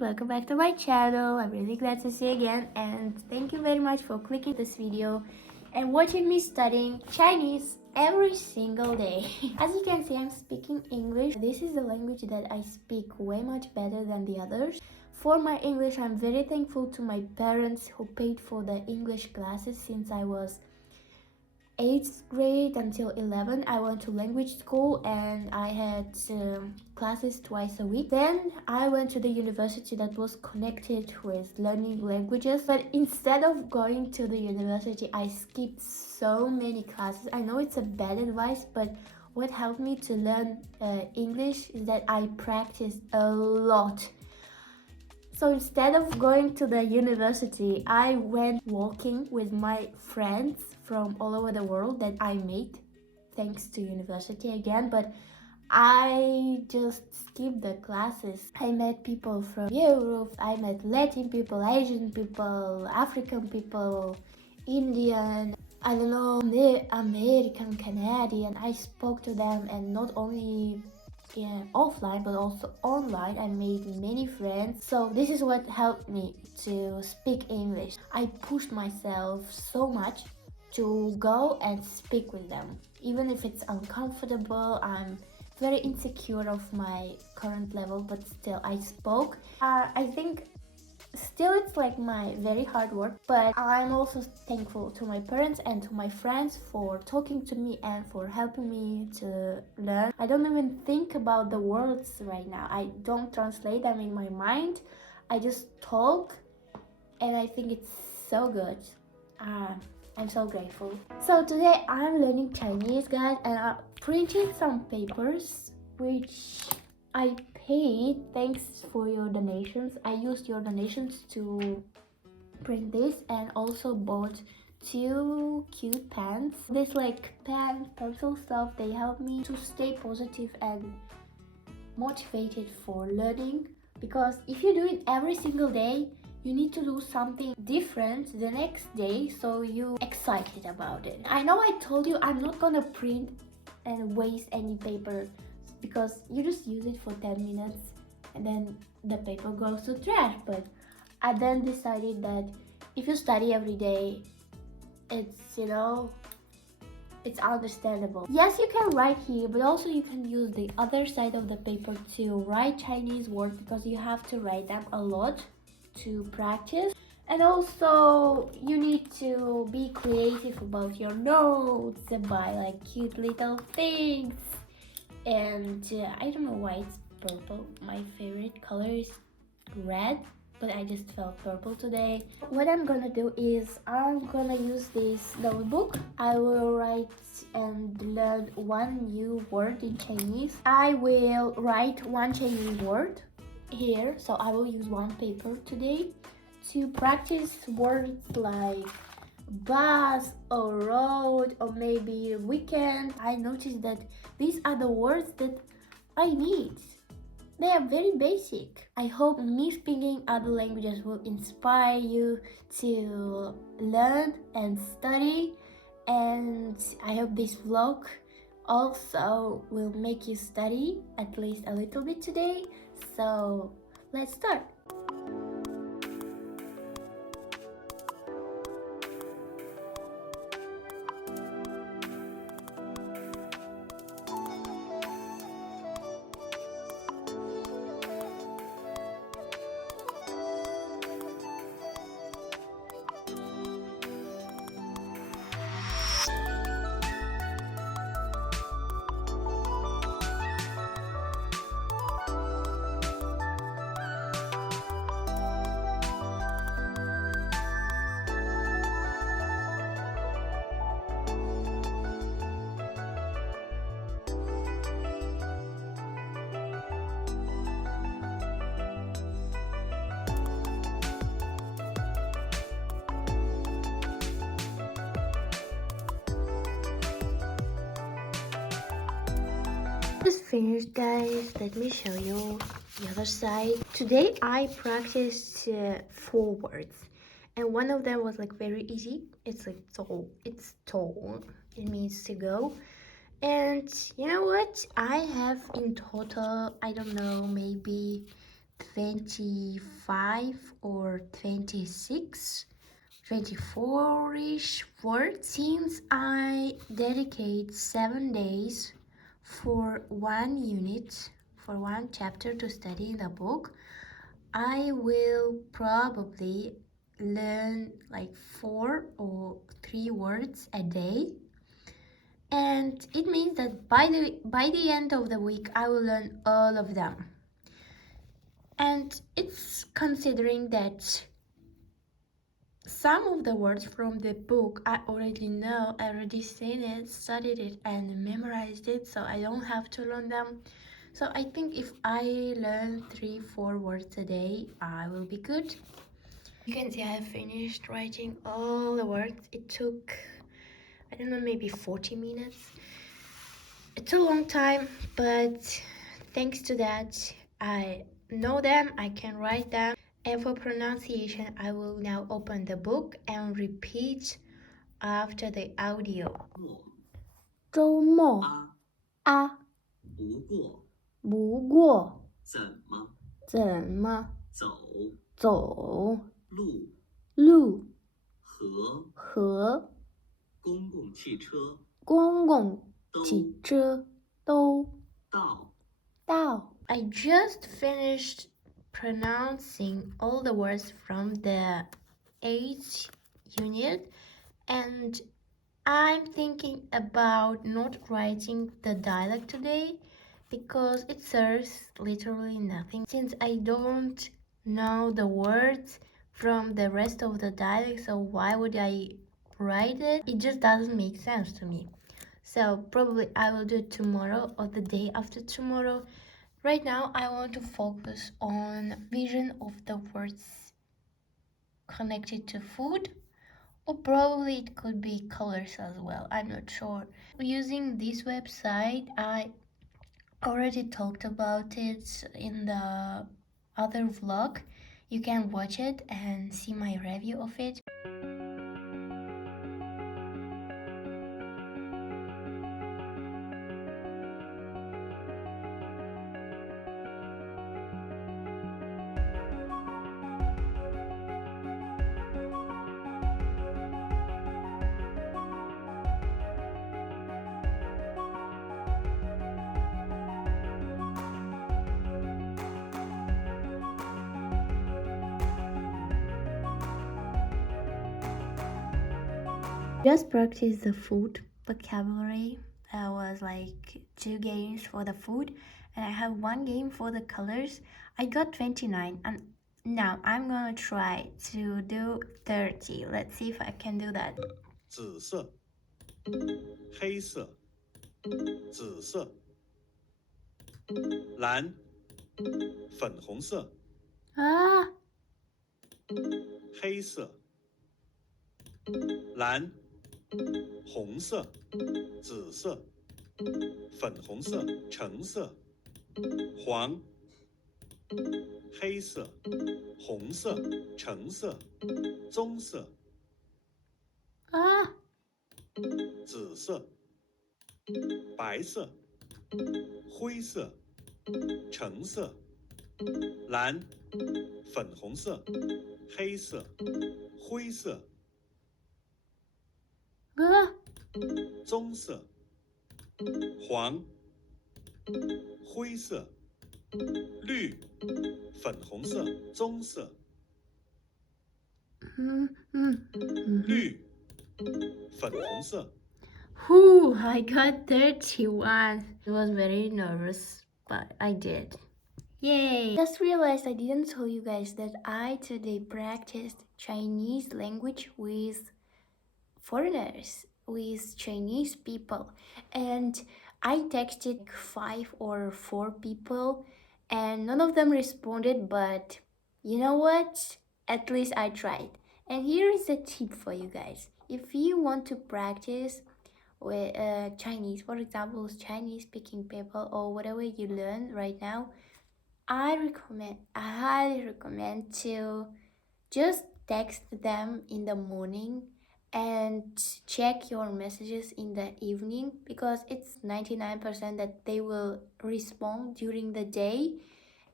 welcome back to my channel. I'm really glad to see you again, and thank you very much for clicking this video and watching me studying Chinese every single day. As you can see, I'm speaking English. This is the language that I speak way much better than the others. For my English, I'm very thankful to my parents who paid for the English classes since I was 8th grade until 11. I went to language school and I had classes twice a week. Then I went to the university that was connected with learning languages, but instead of going to the university, I skipped so many classes. I know it's a bad advice, but what helped me to learn English is that I practiced a lot. So instead of going to the university, I went walking with my friends from all over the world that I made thanks to university again, but I just skipped the classes. I met people from Europe, I met Latin people, Asian people, African people, Indian, I don't know, American, Canadian. I spoke to them, and not only offline but also online. I made many friends. So this is what helped me to speak English. I pushed myself so much to go and speak with them, even if it's uncomfortable. I'm very insecure of my current level, but still I spoke. I think still it's like my very hard work, but I'm also thankful to my parents and to my friends for talking to me and for helping me to learn. I don't even think about the words right now. I don't translate them in my mind. I just talk, and I think it's so good. I'm so grateful. So today I'm learning Chinese, guys, and I printed some papers which I paid. Thanks for your donations. I used your donations to print this, and also bought 2 cute pens. This like pen pencil stuff, they help me to stay positive and motivated for learning, because if you do it every single day, you need to do something different the next day, so you excited about it. I know I told you I'm not gonna print and waste any paper, because you just use it for 10 minutes and then the paper goes to trash. But I then decided that if you study every day, it's it's understandable. Yes, you can write here, but also you can use the other side of the paper to write Chinese words, because you have to write them a lot to practice. And also you need to be creative about your notes and buy like cute little things. And I don't know why it's purple. My favorite color is red, but I just felt purple today. What I'm gonna do is I'm gonna use this notebook. I will write and learn one new word in Chinese. I will write one Chinese word here, so I will use one paper today to practice words like bus or road or maybe weekend. I noticed that these are the words that I need. They are very basic. I hope me speaking other languages will inspire you to learn and study, and I hope this vlog also will make you study at least a little bit today. So let's start. Just finished, guys. Let me show you the other side. Today I practiced 4 words, and one of them was like very easy. It's like tall. It's tall. It means to go. And you know what? I have in total, I don't know, maybe 25 or 26, 24-ish words. Since I dedicate 7 days for one unit, for one chapter to study in the book, I will probably learn like 4 or 3 words a day. And it means that by the end of the week, I will learn all of them. And it's considering that some of the words from the book I already know, I already seen it, studied it, and memorized it, so I don't have to learn them. So I think if I learn 3-4 words a day, I will be good. You can see I finished writing all the words. It took, I don't know, maybe 40 minutes. It's a long time, but thanks to that, I know them, I can write them. And for pronunciation, I will now open the book and repeat after the audio. 周末啊不过怎么走路和公共汽车都到 I just finished pronouncing all the words from the 8th unit, and I'm thinking about not writing the dialogue today because it serves literally nothing. Since I don't know the words from the rest of the dialogue, so why would I write it? It just doesn't make sense to me. So probably I will do it tomorrow or the day after tomorrow. Right now I want to focus on vision of the words connected to food, or probably it could be colors as well, I'm not sure. Using this website, I already talked about it in the other vlog. You can watch it and see my review of it. Just practice the food vocabulary. There was like 2 games for the food, and I have 1 game for the colors. I got 29, and now I'm gonna try to do 30. Let's see if I can do that. 紫色黑色紫色蓝粉红色 黑色蓝红色紫色粉红色橙色黄黑色红色橙色棕色紫色白色灰色橙色蓝粉红色黑色灰色棕色黄灰色绿粉红色棕色绿粉红色 Whew, I got 31. I was very nervous, but I did. Yay! Just realized I didn't tell you guys that I today practiced Chinese language with foreigners, with Chinese people, and I texted 5 or 4 people and none of them responded, but you know what? At least I tried. And here is a tip for you guys. If you want to practice with Chinese, for example, Chinese speaking people or whatever you learn right now, I highly recommend to just text them in the morning and check your messages in the evening, because it's 99% that they will respond during the day.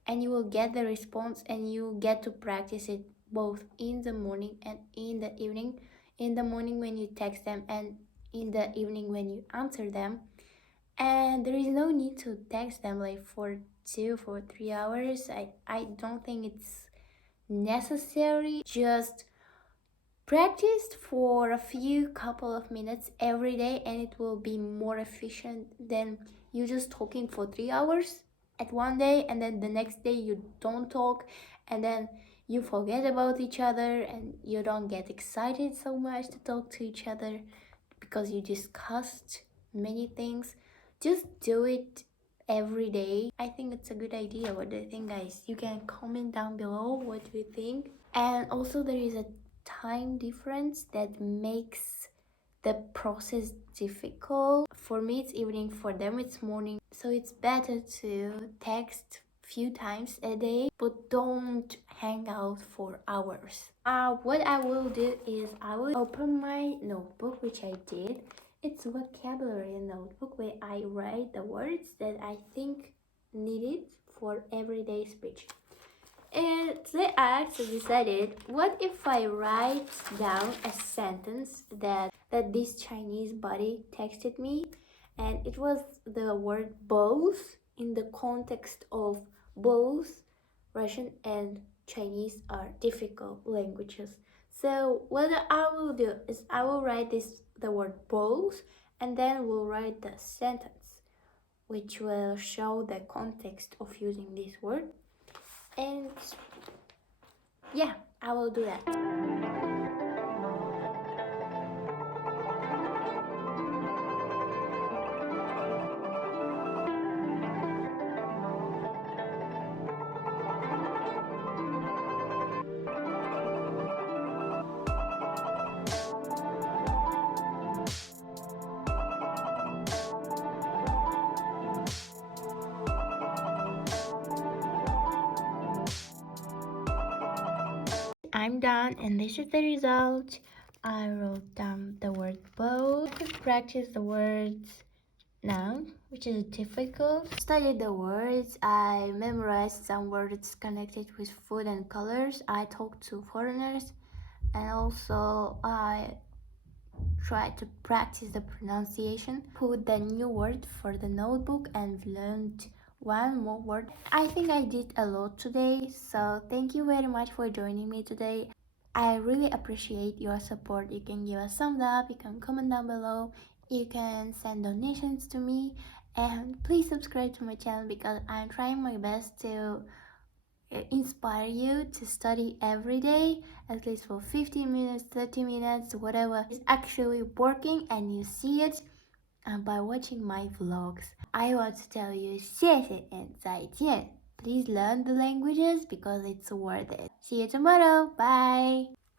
and you will get the response, and you get to practice it both in the morning and in the evening. In the morning when you text them, and in the evening when you answer them. And there is no need to text them like for 3 hours. I don't think it's necessary. Just practice for a few couple of minutes every day, and it will be more efficient than you just talking for 3 hours at one day, and then the next day you don't talk, and then you forget about each other, and you don't get excited so much to talk to each other because you discussed many things. Just do it every day. I think it's a good idea. What do you think, guys? You can comment down below what you think. And also there is a time difference that makes the process difficult. For me it's evening, for them it's morning, so it's better to text few times a day, but don't hang out for hours. What I will do is I will open my notebook, which I did. It's a vocabulary notebook where I write the words that I think needed for everyday speech. And today I actually decided, what if I write down a sentence that this Chinese buddy texted me, and it was the word both, in the context of both Russian and Chinese are difficult languages. So what I will do is I will write the word both, and then we'll write the sentence, which will show the context of using this word. And yeah, I will do that. I'm done, and this is the result. I wrote down the word both. I could practice the words now, which is difficult. Studied the words. I memorized some words connected with food and colors. I talked to foreigners, and also I tried to practice the pronunciation. Put the new word for the notebook and learned one more word. I think I did a lot today, so thank you very much for joining me today. I really appreciate your support. You can give a thumbs up, you can comment down below, you can send donations to me, and please subscribe to my channel because I'm trying my best to inspire you to study every day, at least for 15 minutes, 30 minutes, whatever is actually working, and you see it by watching my vlogs. I want to tell you 谢谢 and 再见. Please learn the languages because it's worth it. See you tomorrow. Bye.